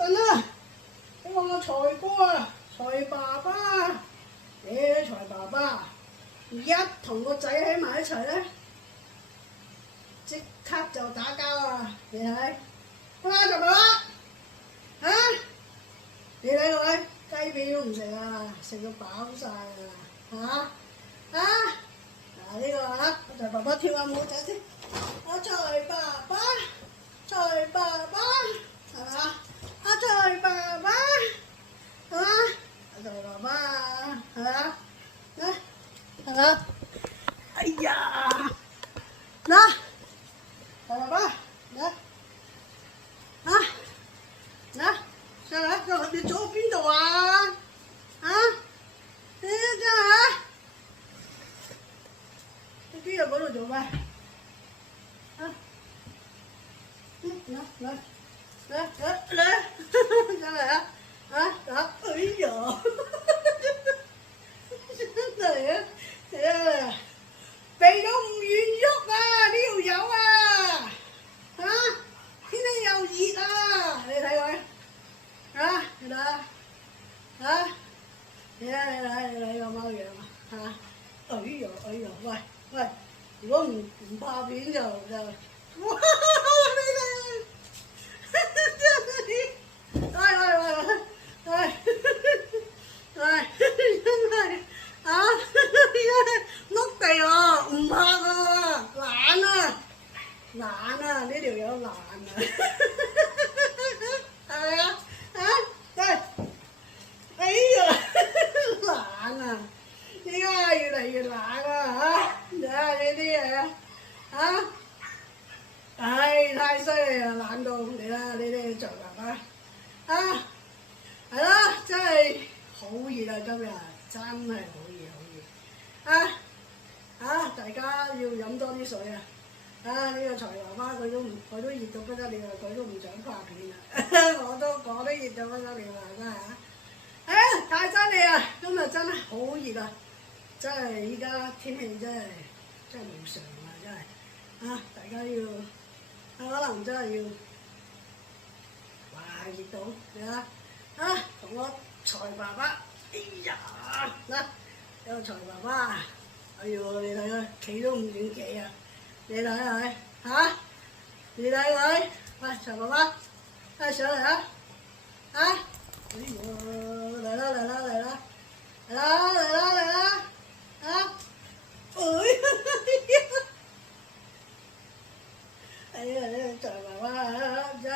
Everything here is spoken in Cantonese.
等啦，俾我財哥啊，財爸爸，財爸爸一同個仔喺埋一齊咧，即刻就打交啊！你睇，啊財爸爸，嚇！你睇佢雞髀都唔食啊，食到飽晒啊！嚇！嗱呢個啊，財爸爸跳下舞仔先，財爸爸，財爸爸，係嘛？財爸爸，係嘛？財爸爸，係嘛？係嘛？哎呀！嗱，財爸爸，嚟，嗱，上嚟，你走邊度啊？你真係你邊度嗰度做咩？嚟，上嚟啊！哎呀，真係啊！肥到唔願喐啊！呢條友啊，天氣又熱啊！你睇佢，你睇你睇個貓樣啊！喂！如果唔拍片就哇！你睇，真係碌地喎，唔拍喎，懶啊！呢條友懶啊，係咪啊？哎呀，懶啊！依家越嚟越懶啊！你睇下呢啲嘢太犀利啦！懶到你啦，呢啲財爸爸係啦，真係好熱啊！今日真係好熱。大家要飲多啲水啊！呢個財爸爸佢都熱到不得了，佢都唔想拍片啦。我都熱到不得了啦，真係太犀利啊！今日真係好熱啊！真係依家天氣真係無常啊！真係大家要可能真係要哇熱到你睇同我財爸爸，哎呀嗱，有個財爸爸，哎呦你睇佢企都唔願企啊！你睇佢你睇佢，喂財爸爸，上嚟啊！哎呦嚟啦！哎呀，財爸爸真係